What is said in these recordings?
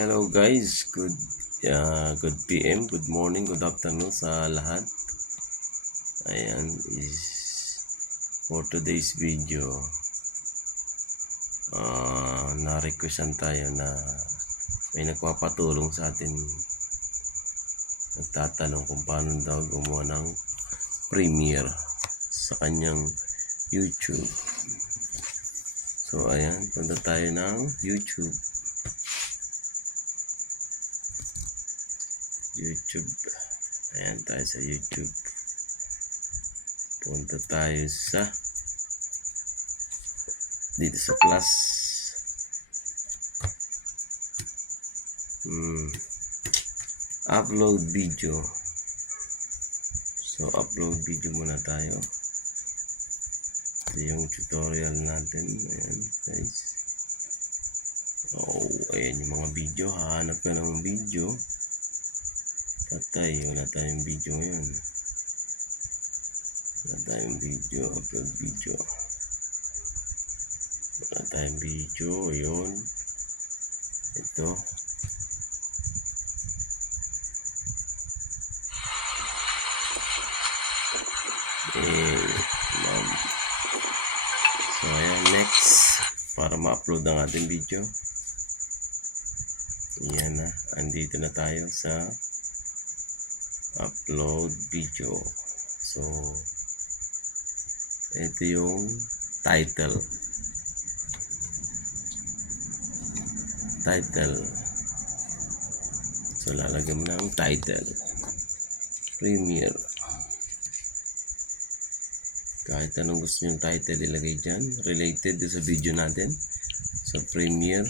Hello guys, good uh, good PM, good morning, good afternoon sa lahat. Ayan is for today's video. Uh, na-requestan tayo na may nagpapatulong sa atin nagtatanong kung paano daw gumawa ng premiere sa kanyang YouTube. So ayan, punta tayo ng YouTube. YouTube. Ayan tayo sa YouTube. Punta tayo sa dito sa plus. Hmm. Upload video. So upload video muna tayo. Ito yung tutorial natin. Ayan guys. Oh, ayan yung mga video. Hahanap ka ng video. Patay, wala tayong video ngayon. Wala tayong video, upload video. Wala tayong video, yun. Ito. Eh, ma'am. So, ayan, next. Para ma-upload ang ating video. Yan na. Andito na tayo sa upload video. So, ito yung title. Title. So, lalagyan mo ng title. Premiere. Kahit anong gusto yung title, ilagay dyan. Related sa video natin. So, Premiere.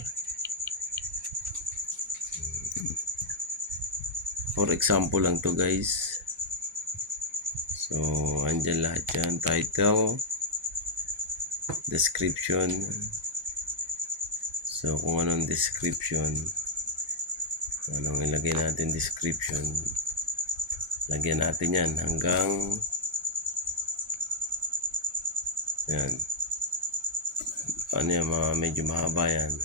For example lang to guys. So, andyan lahat yan. Title, description. So, kung anong description, anong ilagay natin description, lagyan natin yan hanggang yan. Ano yan, mga medyo mahaba yan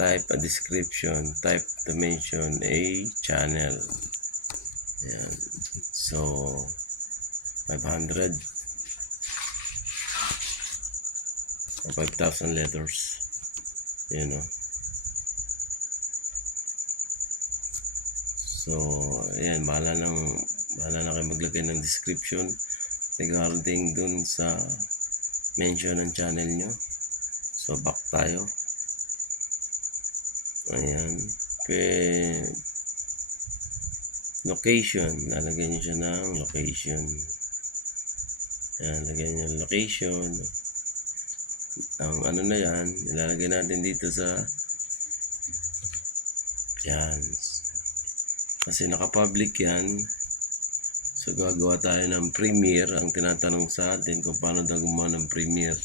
type a description, type dimension a channel. Ayan. So, 500 or 5,000 letters. Ayan o. So, ayan, bahala ng bahala na kayo maglagay ng description regarding dun sa mention ng channel nyo. So, back tayo. Ayan. Pe location. Lalagyan nyo siya ng location. Ayan, lagyan nyo location. Ang ano na yan, ilalagay natin dito sa yan. Kasi nakapublic yan. So, gagawa tayo ng premiere. Ang tinatanong sa atin kung paano daw gumawa ng premiere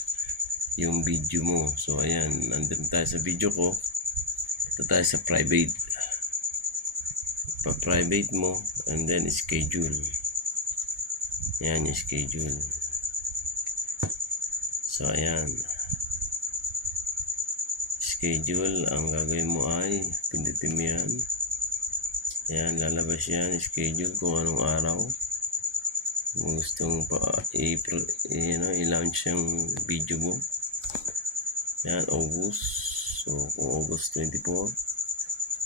yung video mo. So, ayan. Nandun tayo sa video ko. Ito tayo sa private. Pa-private mo and then schedule. Yan yung schedule. So, ayan. Schedule. Ang gagawin mo ay pindutin mo yan. Ayan, lalabas yan. Schedule kung anong araw. Kung gustong pa i, you know, i-launch yung video mo. Ayan, August. So, kung August 24,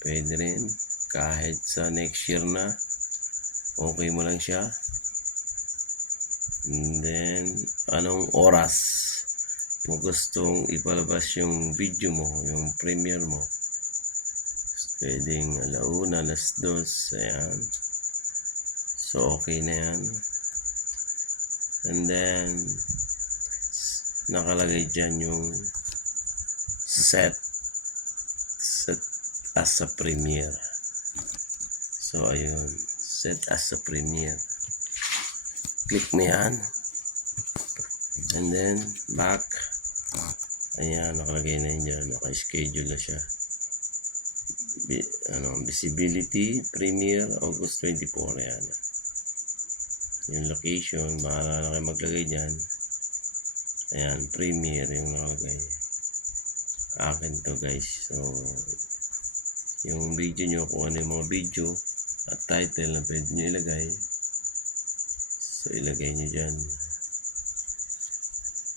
pwede rin. Kahit sa next year na, okay mo lang siya. And then, anong oras mo gustong ipalabas yung video mo, yung premiere mo. Pwedeng alauna, alas dos, ayan. So, okay na yan. And then, nakalagay dyan yung set as a premiere so ayun. Set as a premiere click mo yan. And then back. Ayan nakalagay na yun dyan. Naka-schedule na siya. Bi, ano, visibility premiere August 24 yan yung location bahala na kayo maglagay dyan. Ayan premiere yung nakalagay. Akin to guys. So yung video nyo, kung ano yung mga video at title na pwede nyo ilagay. So, ilagay nyo dyan.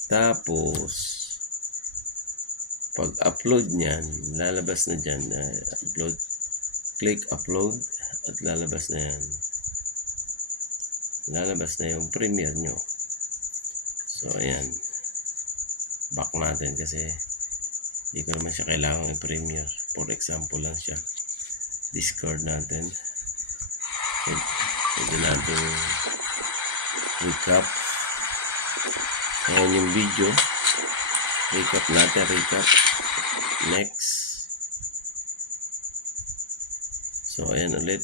Tapos, pag upload niyan, lalabas na dyan. Uh, upload. Click upload at lalabas na yan. Lalabas na yung premiere nyo. So, ayan. Back natin kasi hindi ko naman siya kailangan i-premiere. For example lang siya. Discord natin. Pwede, pwede natin recap. Ayan yung video. Recap natin, recap. Next. So, ayan ulit.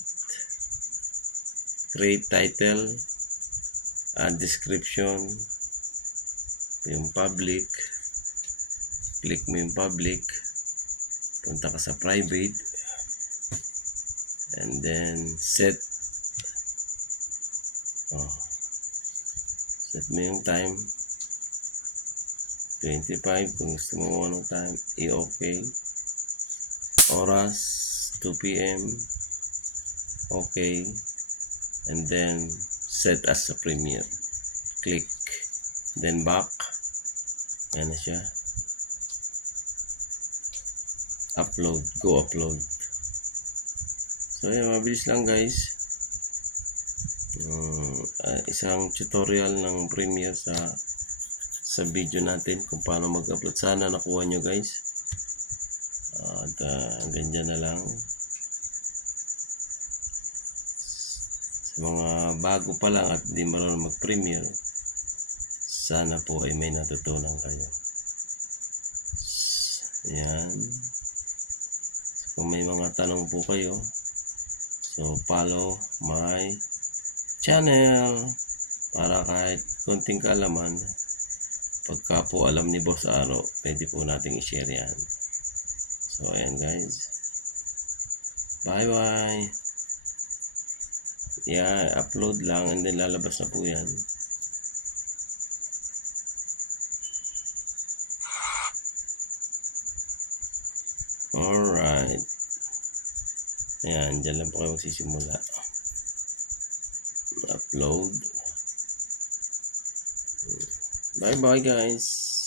Create title. Add description. Yung public. Click mo yung public. Punta ka sa private. And then, set. Oh. Set mo yung time. 25 kung gusto mo anong time i-okay oras 2 p.m. okay and then set as a premiere click then back yan na siya upload go upload so yan mabilis lang guys ah, isang tutorial ng premiere sa sa video natin kung paano mag-upload. Sana nakuha nyo guys. At uh, hanggang dyan na lang. Sa mga bago pa lang at di marunong mag-premiere, sana po ay may natutunan kayo. Yan. Kung may mga tanong po kayo, so follow my channel para kahit konting kaalaman pagka po alam ni Boss Aro, pwede po nating i-share yan. So, ayan guys. Bye-bye. Yeah, upload lang and then lalabas na po yan. Alright. Ayan, dyan lang po kayo magsisimula. Upload. Bye-bye guys.